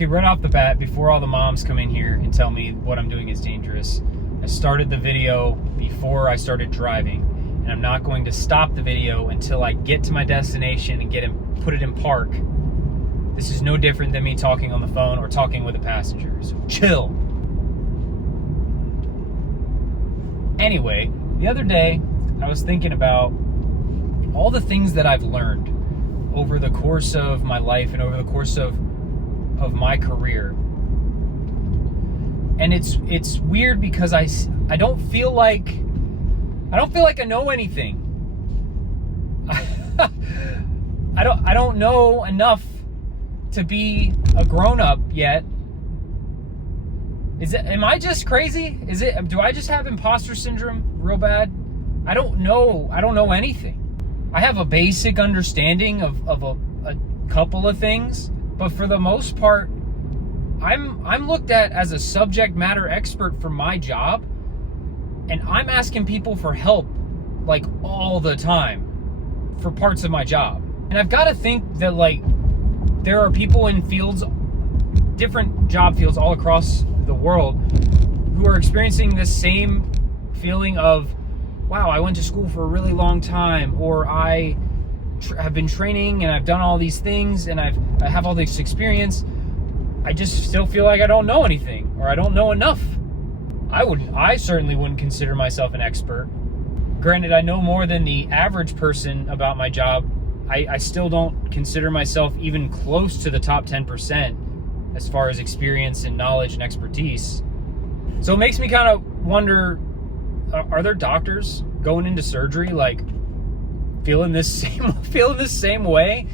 Okay, right off the bat, before all the moms come in here and tell me what I'm doing is dangerous, I started the video before I started driving, and I'm not going to stop the video until I get to my destination and put it in park. This is no different than me talking on the phone or talking with a passenger, so chill. Anyway, the other day, I was thinking about all the things that I've learned over the course of my life and over the course of my career. And it's weird because I don't feel like I know anything. I don't know enough to be a grown-up yet. Am I just crazy? Do I just have imposter syndrome real bad? I don't know anything. I have a basic understanding of a couple of things, but for the most part, I'm looked at as a subject matter expert for my job, and I'm asking people for help like all the time for parts of my job. And I've got to think that like there are people in fields, different job fields all across the world who are experiencing this same feeling of, wow, I went to school for a really long time, or I have been training and I've done all these things and I have all this experience. I just still feel like I don't know anything, or I don't know enough. I certainly wouldn't consider myself an expert. Granted, I know more than the average person about my job. I still don't consider myself even close to the top 10% as far as experience and knowledge and expertise. So it makes me kind of wonder, are there doctors going into surgery like feeling this same way?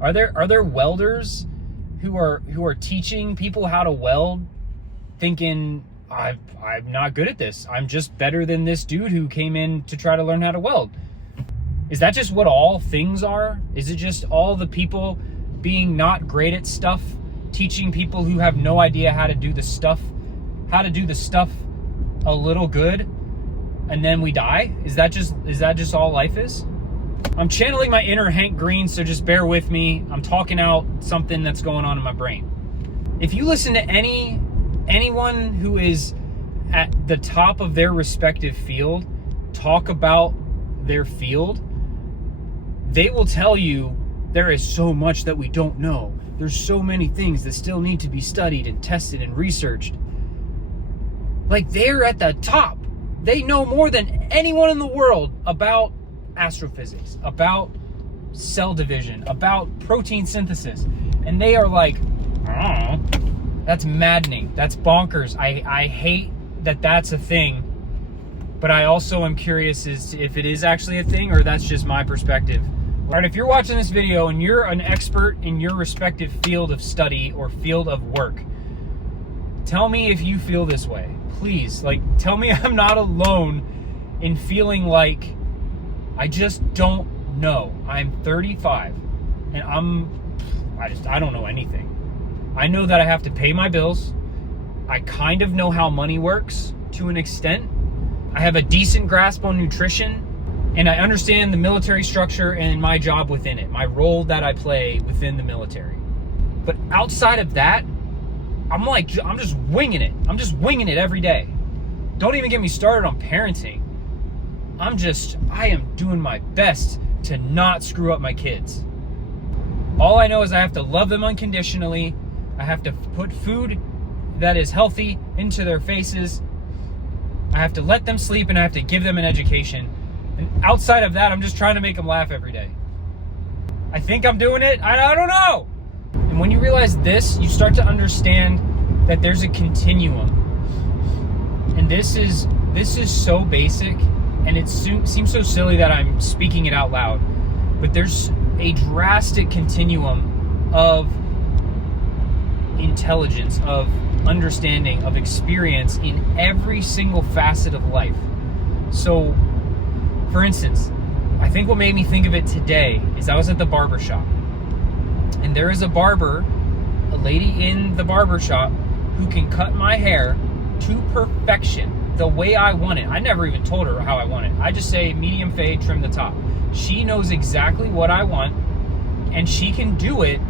Are there welders who are teaching people how to weld, thinking I'm not good at this, I'm just better than this dude who came in to try to learn how to weld? Is that just what all things are? Is it just all the people being not great at stuff teaching people who have no idea how to do the stuff a little good, and then we die? Is that just all life is? I'm channeling my inner Hank Green, so just bear with me. I'm talking out something that's going on in my brain. If you listen to anyone who is at the top of their respective field talk about their field, they will tell you there is so much that we don't know. There's so many things that still need to be studied and tested and researched. Like, they're at the top. They know more than anyone in the world about astrophysics, about cell division, about protein synthesis. And they are like, I don't know. That's maddening. That's bonkers. I hate that that's a thing. But I also am curious as to if it is actually a thing or that's just my perspective. All right, if you're watching this video and you're an expert in your respective field of study or field of work, tell me if you feel this way. Please, tell me I'm not alone in feeling like I just don't know. I'm 35 and I don't know anything. I know that I have to pay my bills. I kind of know how money works to an extent. I have a decent grasp on nutrition, and I understand the military structure and my job within it, my role that I play within the military. But outside of that, I'm just winging it. I'm just winging it every day. Don't even get me started on parenting. I am doing my best to not screw up my kids. All I know is I have to love them unconditionally. I have to put food that is healthy into their faces. I have to let them sleep, and I have to give them an education. And outside of that, I'm just trying to make them laugh every day. I think I'm doing it. I don't know. And when you realize this, you start to understand that there's a continuum. And this is so basic, and it seems so silly that I'm speaking it out loud. But there's a drastic continuum of intelligence, of understanding, of experience in every single facet of life. So, for instance, I think what made me think of it today is I was at the barber shop, and there is a lady in the barber shop who can cut my hair to perfection, the way I want it. I never even told her how I want it. I just say medium fade, trim the top. She knows exactly what I want, and she can do it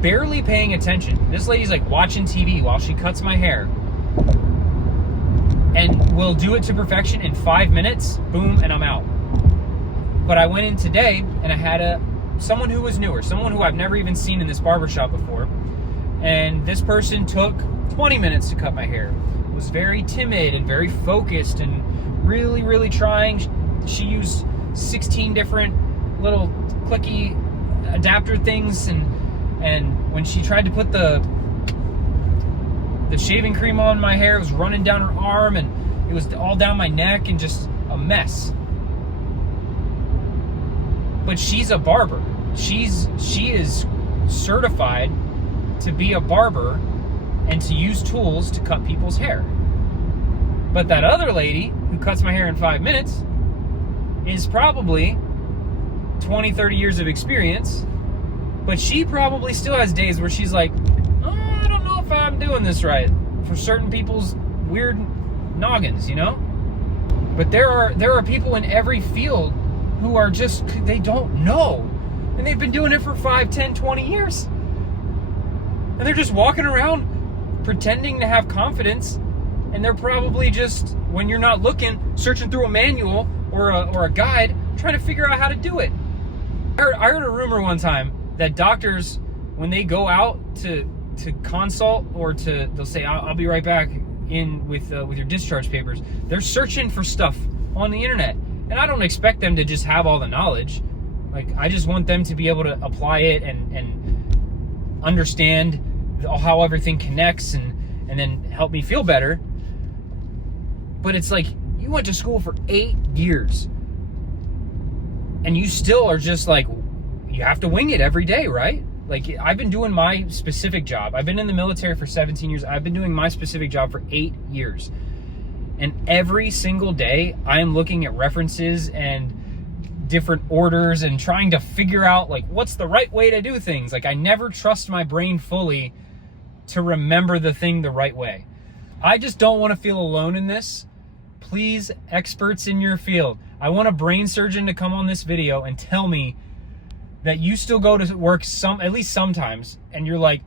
barely paying attention. This lady's like watching TV while she cuts my hair, and will do it to perfection in 5 minutes, boom, and I'm out. But I went in today and I had someone who was newer, someone who I've never even seen in this barbershop before, and this person took 20 minutes to cut my hair. Was very timid and very focused and really, really trying. She used 16 different little clicky adapter things, and when she tried to put the shaving cream on my hair, it was running down her arm, and it was all down my neck, and just a mess. But she's a barber. She is certified to be a barber and to use tools to cut people's hair. But that other lady who cuts my hair in 5 minutes is probably 20, 30 years of experience, but she probably still has days where she's like, oh, I don't know if I'm doing this right, for certain people's weird noggins, you know? But there are people in every field who are just, they don't know. And they've been doing it for 5, 10, 20 years. And they're just walking around pretending to have confidence, and they're probably just, when you're not looking, searching through a manual or a guide, trying to figure out how to do it. I heard a rumor one time that doctors, when they go out to consult, or they'll say, I'll be right back in with your discharge papers, they're searching for stuff on the internet. And I don't expect them to just have all the knowledge. Like, I just want them to be able to apply it and understand how everything connects, and then help me feel better. But it's like, you went to school for 8 years and you still are just like, you have to wing it every day, right? Like, I've been doing my specific job. I've been in the military for 17 years. I've been doing my specific job for 8 years. And every single day I am looking at references and different orders and trying to figure out, like, what's the right way to do things. Like, I never trust my brain fully to remember the thing the right way. I just don't want to feel alone in this. Please, experts in your field, I want a brain surgeon to come on this video and tell me that you still go to work at least sometimes, and you're like,